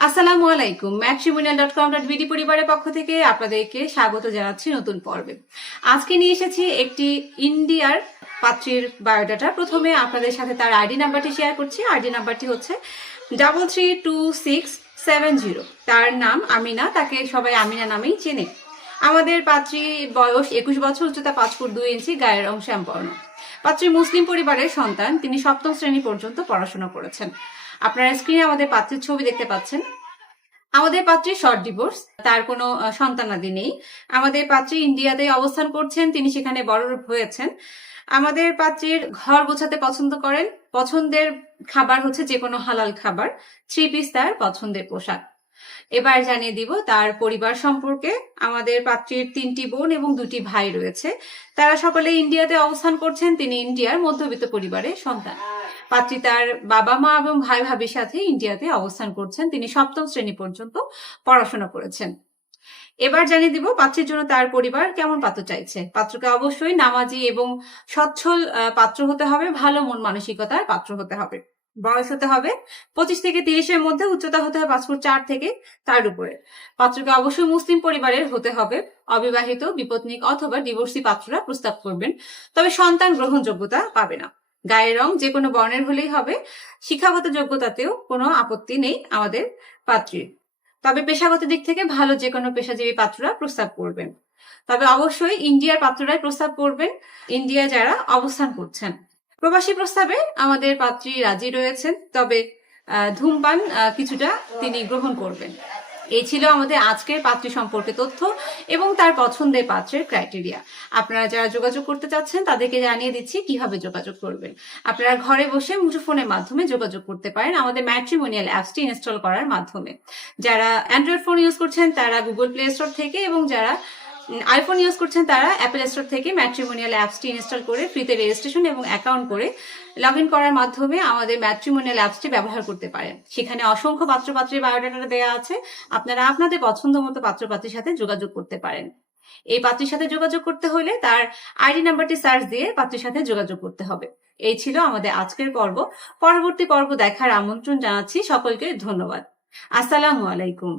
আসসালামু আলাইকুম। matrimonial.com.bd পরিবারের পক্ষ থেকে আপনাদেরকে স্বাগত জানাচ্ছি নতুন পর্বে। আজকে নিয়ে এসেছি একটি ইন্ডিয়ার পাত্রীর বায়োডাটা। প্রথমে আপনাদের সাথে তার আইডি নাম্বারটি শেয়ার করছি। আইডি নাম্বারটি হচ্ছে 332670। তার নাম আমিনা, তাকে সবাই আমিনা নামেই চেনে। আমাদের পাত্রী বয়স 21 বছর, উচ্চতা 5 ফুট 2 ইঞ্চি, গায়ের রং শ্যামবর্ণ। পাত্রী মুসলিম পরিবারের সন্তান, তিনি 7ম শ্রেণী পর্যন্ত পড়াশোনা করেছেন। আপনারা স্ক্রিনে আমাদের পাত্রীর ছবি দেখতে পাচ্ছেন। আমাদের পাত্রী শর্ট ডিভোর্স, তার কোনো সন্তানাদি নেই। আমাদের পাত্রী ইন্ডিয়াতে অবস্থান করছেন, তিনি সেখানে বড় হয়েছেন। আমাদের পাত্রীর ঘর গোছাতে পছন্দ করেন, পছন্দের খাবার হচ্ছে যে কোনো হালাল খাবার, 3 পিস তার পছন্দের পোশাক। এবার জানিয়ে দিব তার পরিবার সম্পর্কে। আমাদের পাত্রীর 3টি বোন এবং 2টি ভাই রয়েছে। তারা সকলে ইন্ডিয়াতে অবস্থান করছেন। তিনি ইন্ডিয়ার মধ্যবিত্ত পরিবারের সন্তান। পাত্রী তার বাবা মা এবং ভাই ভাবির সাথে ইন্ডিয়াতে অবস্থান করছেন। তিনি 7ম শ্রেণী পর্যন্ত পড়াশোনা করেছেন। এবার জানিয়ে দিব পাত্রীর জন্য তার পরিবার কেমন পাত্র চাইছে। পাত্রকে অবশ্যই নামাজি এবং সচ্ছল পাত্র হতে হবে, ভালো মন মানসিকতার পাত্র হতে হবে। বয়স হতে হবে 25 থেকে 30-এর মধ্যে, উচ্চতা হতে হবে 5 ফুট 4 থেকে তার উপরে। পাত্রকে অবশ্যই মুসলিম পরিবারের হতে হবে। অবিবাহিত, বিপত্নিক অথবা ডিভোর্সি পাত্ররা প্রস্তাব করবেন, তবে সন্তান গ্রহণযোগ্যতা পাবে না। গায়ের রং যে কোনো বর্ণের হলেই হবে। শিক্ষাগত যোগ্যতাতেও কোনো আপত্তি নেই আমাদের পাত্রীর। তবে পেশাগত দিক থেকে ভালো যে কোনো পেশাজীবী পাত্ররা প্রস্তাব করবেন। তবে অবশ্যই ইন্ডিয়ার পাত্ররাই প্রস্তাব করবেন, ইন্ডিয়া যারা অবস্থান করছেন। প্রবাসী প্রস্তাবে আমাদের পাত্রী রাজি রয়েছেন, তবে ধূমপান কিছুটা তিনি গ্রহণ করবেন। এই ছিল আমাদের আজকের পাত্রী সম্পর্কে তথ্য এবং তার পছন্দের পাত্রের ক্রাইটেরিয়া। আপনারা যারা যোগাযোগ করতে চাচ্ছেন তাদেরকে জানিয়ে দিচ্ছি কিভাবে যোগাযোগ করবেন। আপনারা ঘরে বসে মুঠোফোনের মাধ্যমে যোগাযোগ করতে পারেন আমাদের ম্যাট্রিমোনিয়াল অ্যাপসটি ইনস্টল করার মাধ্যমে। যারা অ্যান্ড্রয়েড ফোন ইউজ করছেন তারা গুগল প্লে স্টোর থেকে, এবং যারা আইফোন ইউজ করছেন তারা অ্যাপেল স্টোর থেকে ম্যাট্রিমোনিয়াল অ্যাপসটি ইনস্টল করে ফ্রিতে রেজিস্ট্রেশন এবং অ্যাকাউন্ট করে লগ ইন করার মাধ্যমে আমাদের ম্যাট্রিমোনিয়াল অ্যাপসটি ব্যবহার করতে পারেন। সেখানে অসংখ্য পাত্রপাত্রীর বায়োডাটা দেওয়া আছে। আপনারা আপনাদের পছন্দ মতো পাত্রপাত্রীর সাথে যোগাযোগ করতে পারেন। এই পাত্রীর সাথে যোগাযোগ করতে হলে তার আইডি নাম্বারটি সার্চ দিয়ে পাত্রীর সাথে যোগাযোগ করতে হবে। এই ছিল আমাদের আজকের পর্ব। পরবর্তী পর্ব দেখার আমন্ত্রণ জানাচ্ছি সকলকে। ধন্যবাদ। আসসালামু আলাইকুম।